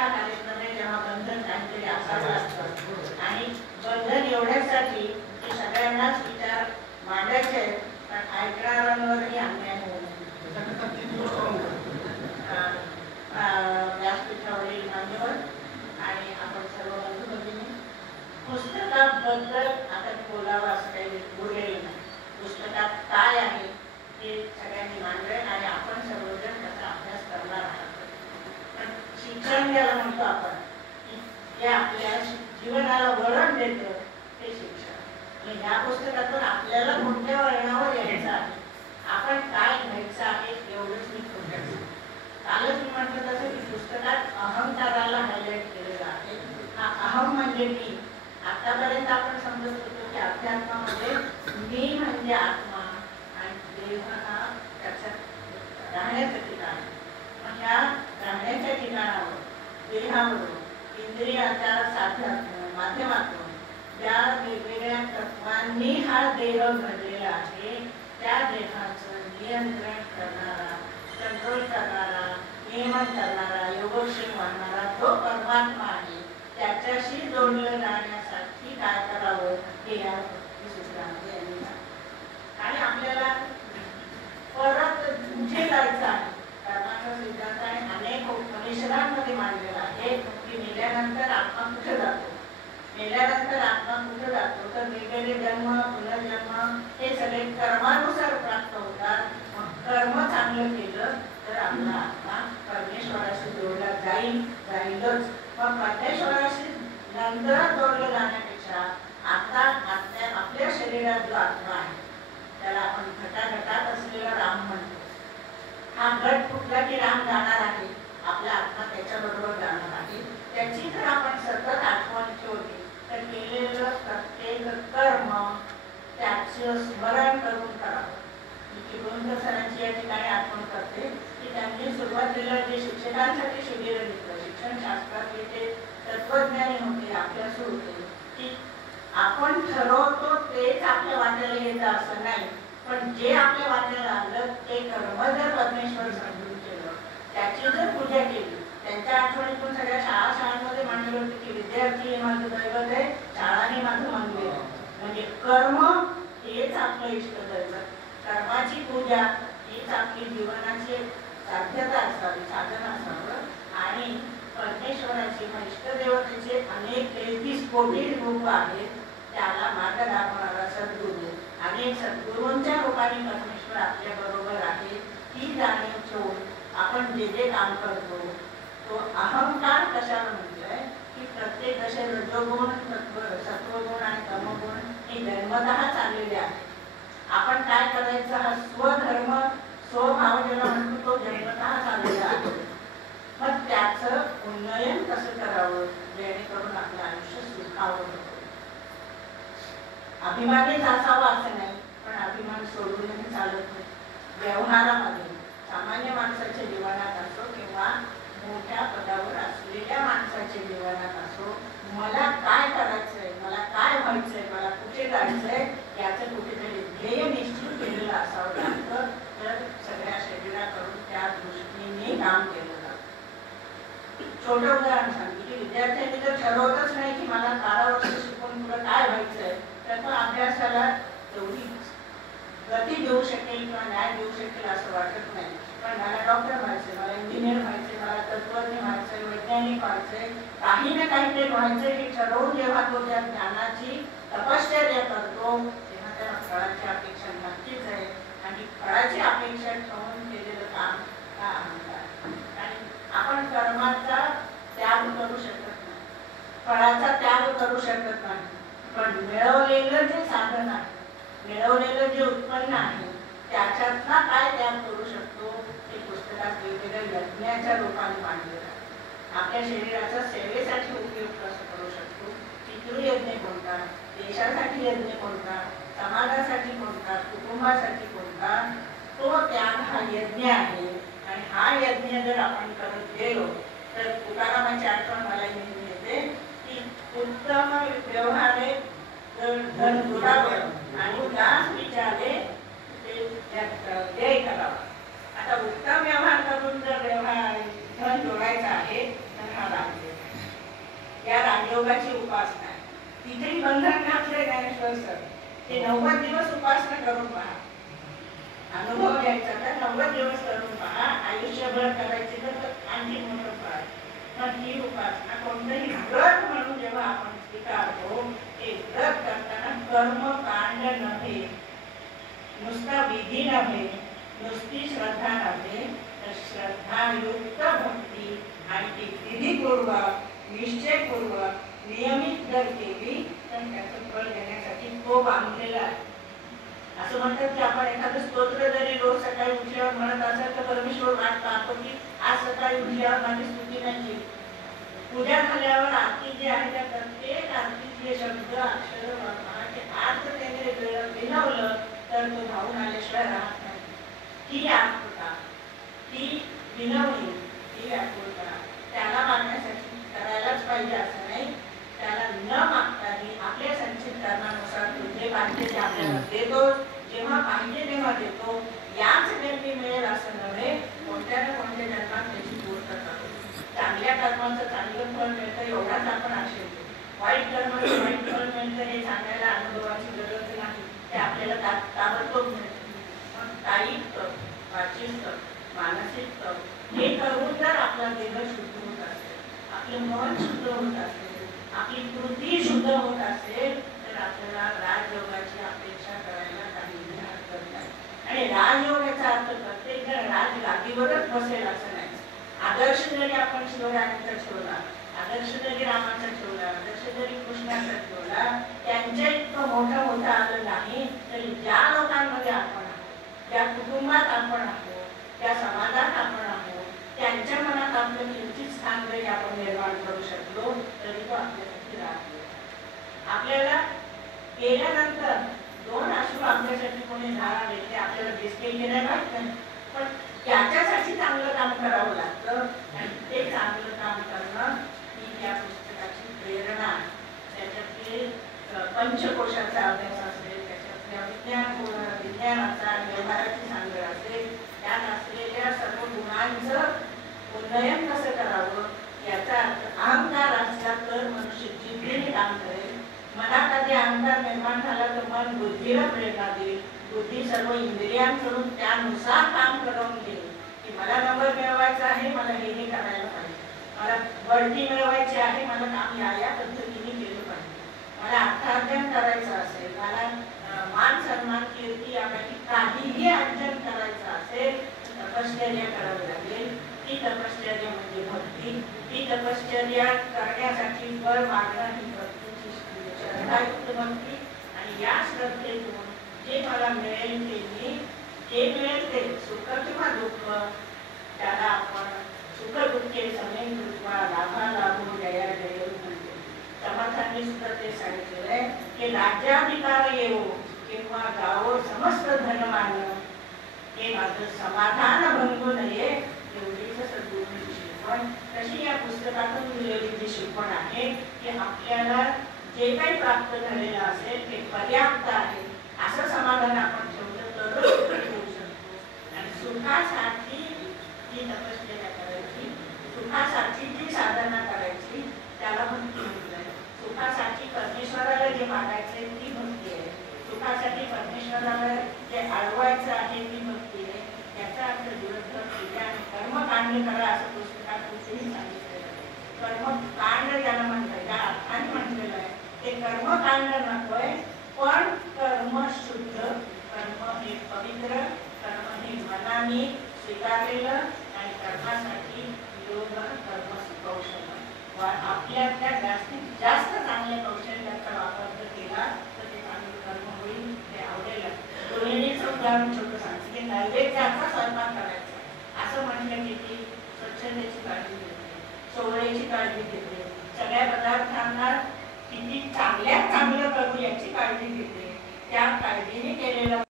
हा कार्यक्रम आहे जेव्हा बंधन काहीतरी असावं असतं आणि बंधन एवढ्यासाठी की सगळ्यांनाच विचार मांडायचे पण ऐकणाऱ्यांवरही अन्याय होऊ नये. व्यासपीठावरील मान्यवर आणि आपण सर्व बंधू भगिनी, पुस्तकाबद्दल आता बोलावं असं काही बोललेलं नाही. पुस्तकात काय आहे ते सगळ्यांनी मांडलंय आणि आपण सर्वजण त्याचा अभ्यास करणार आहात. पण शिक्षण ज्याला म्हणतो आपण जे आपल्या जीवनाला वळण देतं ते शिक्षण. ह्या पुस्तकातून आपल्याला कोणत्या वळणावर यायचं आहे, आपण काय घ्यायचं आहे एवढंच मी थोडक्यात. कालच मी म्हटलं तसं की पुस्तकात अहंकाराला हायलाइट केलेलं आहे. हा अहम म्हणजे मी. आतापर्यंत आपण समजत होतो की अध्यात्मामध्ये मी म्हणजे आत्मा आणि देह हा त्याच्यात राहण्याचं ठिकाण. मग ह्या राहण्याच्या ठिकाणावर देहावर इंद्रियाच्या माध्यमातून ज्या वेगवेगळ्या तत्वांनी हा देह घडलेला आहे त्या देहाचं नियंत्रण करणारा, कंट्रोल करणारा, नियमन करणारा, योगक्षेम वाहणारा तो परमात्मा आहे. त्याच्याशी जोडलं जाण्यासाठी काय करावं हे या सूत्रामध्ये आणि आपल्याला परत कुठे जायचं आहे. कर्माचा सिद्धांत आणि अनेक उपनिषदांमध्ये मांडलेला आहे की मेल्यानंतर आत्मा कुठे जातो. मेल्यानंतर आत्मा कुठे जातो तर वेगवेगळे जन्म, पुनर्जन्म हे सगळे कर्मानुसार प्राप्त होतात. कर्म चांगलं केलं तर आपला आत्मा परमेश्वराशी जोडला जाईलच. पण परमेश्वराशी नंतर जोडलं जाण्यापेक्षा आता आपल्या शरीरात जो आत्मा आहे त्याला आपण घटाघटात असलेला राम म्हणतो. हा घट फुटला की राम जाणार आहे, आपला आत्मा त्याच्याबरोबर जाणार आहे. त्याची जर आपण सतत आठवण ठेवली तर केलेलं प्रत्येक कर्म त्याचं स्मरण करून करावं. मी सरांची या ठिकाणी आठवण करते की त्यांनी सुरुवातीला जे शिक्षकांसाठी शिबिर घेतलं, शिक्षणशास्त्रातले ते तत्वज्ञानी होते, अभ्यास होते की आपण ठरवतो तेच आपल्या वाट्याला येतं असं नाही, पण जे आपल्या वाट्याला आलं ते कर्म जर परमेश्वर समजून केलं, त्याची जर पूजा केली. त्यांच्या आठवणीतून सगळ्या शाळांमध्ये मांडले होते की विद्यार्थी हे माझं दैवत आहे, शाळाने माझं मंदिर आहे. म्हणजे कर्म हेच आपलं इष्ट दैवत, कर्माची पूजा हीच आपली जीवनाची साध्यता असावी, साधन असावं. आणि परमेश्वराचे इष्टदेवतेचे अनेक 33 कोटी रूप आहेत. त्याला मार्ग दाखवणारा सद्गुरू, अनेक सद्गुरूंच्या रूपाने परमेश्वर आपल्या बरोबर आहे. ही जाणीव ठेवून आपण जे जे काम करतो तो अहंकार कशाला म्हटलंय की प्रत्येक असे रजोगुण, सत्वगुण आणि तमोगुण हे जन्मतः चाललेले आहेत. आपण काय करायचं हा स्वधर्म, स्वभाव ज्याला म्हणतो तो जन्मतः चाललेला आहे. मग त्याचं उन्नयन कसं करावं जेणेकरून आपलं आयुष्य सुखावं. अभिमानीच असावा असं नाही, पण अभिमान सोडूनही चालत नाही. व्यवहारामध्ये सामान्य माणसाच्या जीवनात असो किंवा मोठ्या पदावर असलेल्या माणसाच्या जीवनात असो, मला काय करायचंय, मला काय व्हायचंय, मला कुठे जायचंय याचं कुठेतरी ध्येय निश्चित केलेलं असावं लागतं. तर सगळ्या शरीराकडून त्या दृष्टीने काम केलं जातं. छोटं उदाहरण सांगते की विद्यार्थ्यांनी जर ठरवतच नाही की मला 12 वर्ष शिकून पुढे काय व्हायचंय तर तो अभ्यासाला तेवढी गती देऊ शकेल किंवा न्याय देऊ शकेल असं वाटत नाही. पण मला डॉक्टर व्हायचंय, मला इंजिनियर व्हायचंय, मला तत्वज्ञ व्हायचंय, वैज्ञानिक व्हायचंय, काही ना काहीतरी व्हायचंय हे ठरवून जेव्हा तो त्या ज्ञानाची तपश्चर्या करतो तेव्हा त्याला फळाची अपेक्षा नक्कीच आहे. आणि फळाची अपेक्षा ठेवून केलेलं काम हा अहंकार. आणि आपण कर्माचा त्याग करू शकत नाही, फळाचा त्याग करू शकत नाही, पण मिळवलेलं जे साधन आहे, मिळवलेलं जे उत्पन्न आहे त्याच्यातला काय त्याग करू शकतो ते पुस्तकात वेगवेगळ्या यज्ञाच्या रूपाने मांडलेलं आहे. आपल्या शरीराचा सेवेसाठी उपयोग कसं करू शकतो, पितृयज्ञ कोणता, देशासाठी यज्ञ कोणता, समाजासाठी कोणता, कुटुंबासाठी कोणता, तो त्याग हा यज्ञ आहे. आणि हा यज्ञ जर आपण करत गेलो तर तुकारामाची आठवण मला नेहमी येते की उत्तम व्यवहारे धन जोडावं आणि दास विचारे ते करावं. आता उत्तम व्यवहार करून जर धन जोडायचं आहे तर हा राजयोग, या राजयोगाची उपासना आहे. तिथेही बंधन घातले ज्ञानेश्वर सर. ते 90 दिवस उपासना करून पहा, अनुभव घ्यायचा तर 90 दिवस करून पहा, आयुष्यभर करायचे तर आणखी मोठं फळ. पण ही उपासना कोणतंही व्रत म्हणून जेव्हा आपण स्वीकारतो, ते व्रत करताना कर्मकांड नव्हे, नुसता विधी नव्हे, नुसती श्रद्धा नव्हे, तर श्रद्धायुक्त भक्ती आणि ती विधीपूर्वक निश्चयपूर्वक नियमित जर केली तर त्याचं फळ घेण्यासाठी तो बांधलेला आहे. असं म्हणतात की आपण एखादं स्तोत्र जरी रोज सकाळी उठल्यावर म्हणत असेल तर परमेश्वर वाट पाहतो की आज सकाळी उठल्यावर माझी स्तुती नाही केली. पूजा झाल्यावर आरती जी आहे त्या प्रत्येक आरतीतले शब्द अक्षर मनाचे अर्थ त्याने विनवलं तर तो धावून आल्याशिवाय राहत नाही. ही आत्मता, ती विनवणी, ही व्याकुळता त्याला मागण्यासाठी करायलाच पाहिजे असं नाही. त्याला न मागताही आपल्या संचित कर्मानुसार तुझे पाहिजे ते आपल्याला देतो. जेव्हा पाहिजे तेव्हा देतो. याच जन्मी मिळेल असं नव्हे, कोणत्या ना कोणत्या जन्मात त्याची पूर्तता होईल. चांगल्या कर्माचं चांगलं फळ मिळतं एवढाच आपण आशेतो. वाईट कर्माचं वाईट फळ मिळतं हे सांगायला अनुभवाची गरज नाही, ते आपल्याला ताबडतोब मिळतं. पण कायिक तप, वाचिक तप, मानसिक तप हे करून जर आपला देह शुद्ध होत असेल, आपलं मन शुद्ध होत असेल, आपली कृती शुद्ध होत असेल तर आपल्याला राजयोगाची अपेक्षा करायला काहीही हरकत नाही. आणि राजयोगाचा अर्थ प्रत्येक जण राजगादीवरच बसेल असं नाही. आदर्श जरी आपण शिवरायांचा ठेवला, आदर्श जरी रामाचा ठेवला, आदर्श जरी कृष्णाचा ठेवला, त्यांच्या इतकं मोठं मोठं आलं नाही तरी ज्या लोकांमध्ये आपण आहोत, ज्या कुटुंबात आपण आहोत, त्या समाजात आपण आहोत, त्यांच्या मनात आपलं किंचित स्थान जरी आपण निर्माण करू शकलो तरी तो आपल्यासाठी राहतो. आपल्याला गेल्यानंतर 2 अश्रू आपल्यासाठी कोणी धारा देते, आपल्याला दिसते की नाही माहित नाही, पण त्याच्यासाठी चांगलं काम करावं लागतं. आणि ते चांगलं काम करणं ही या पुस्तकाची प्रेरणा आहे. त्याच्यातले पंचकोशाचा अभ्यास असेल, त्याच्यातल्या विज्ञानाचा व्यवहाराची सांगड असेल, त्यात असलेल्या सर्व गुणांचं उन्नयन कसं करावं याचा अर्थ अहंकार असला तर मनुष्य जिद्दीने काम करेल. मनात आधी अहंकार निर्माण झाला तर मन बुद्धीला प्रेरणा देईल. बुद्धी सर्व इंद्रियांकडून त्यानुसार काम करून घेईल की मला नंबर मिळवायचा आहे, मला हे करायला पाहिजे, मला बढती मिळवायची आहे, मला काम या पद्धतीने केलं पाहिजे, मला अर्थार्जन करायचं असेल, मला मान सन्मान कीर्ती यापैकी काहीही अर्जन करायचं असेल तर तपश्चर्या करावी लागेल. ती तपश्चर्या म्हणजे भक्ती. ती तपश्चर्या करण्यासाठी फळ मागणं ही भक्तीची श्रद्धायुक्त भक्ती. आणि या श्रद्धेतून जे मला मिळेल ते मी, जे मिळेल ते सुख किंवा दुःख, त्याला आपण सुख दुःखे समेन कृत्वा लाभा लाभो जया जय म्हणतो. समर्थांनी सुद्धा ते सांगितलेलं आहे की राज्याधिकार येवो किंवा गावो समस्त धनमान, हे माझं समाधान भंगू नये एवढीच सद्गुरूंची शिकवण. तशी या पुस्तकातून मिळालेली जी शिकवण आहे की आपल्याला जे काही प्राप्त झालेलं असेल ते पर्याप्त आहे असं समाधान आपण ठेवलं तरच होऊ शकतो. आणि सुखासाठी जी तपश्चर्या करायची, सुखासाठी जी साधना करायची त्याला भक्ती म्हटलंय. सुखासाठी परमेश्वराला जे मागायचे ती भक्ती आहे. सुखासाठी परमेश्वराला जे अडवायचं आहे ती भक्ती आहे. याचा अर्थ दिवसभर पूजा आणि कर्मकांड करा असं पुस्तकात कुठेही सांगितलेलं आहे. कर्मकांड ज्याला म्हणतात, त्या अर्थाने म्हटलेलं आहे ते कर्मकांड नकोय, पण कर्म शुद्ध, कर्म हे पवित्र, कर्म हे मनाने स्वीकारलेलं आणि कर्मासाठी योग कर्म कौशल्य आपल्यातल्या जास्तीत जास्त चांगल्या कौशल्याचा वापर जर केला तर ते चांगलं कर्म होईल. ते आवडेल. गृहिणीचं उदाहरण छोटं सांगते की नैवेद्याचा स्वयंपाक करायचा असं म्हटलं की ती स्वच्छतेची काळजी घेते, सोवळीची काळजी घेते, सगळ्या पदार्थांना किती चांगल्यात चांगलं करू याची काळजी घेते. त्या काळजीने केलेलं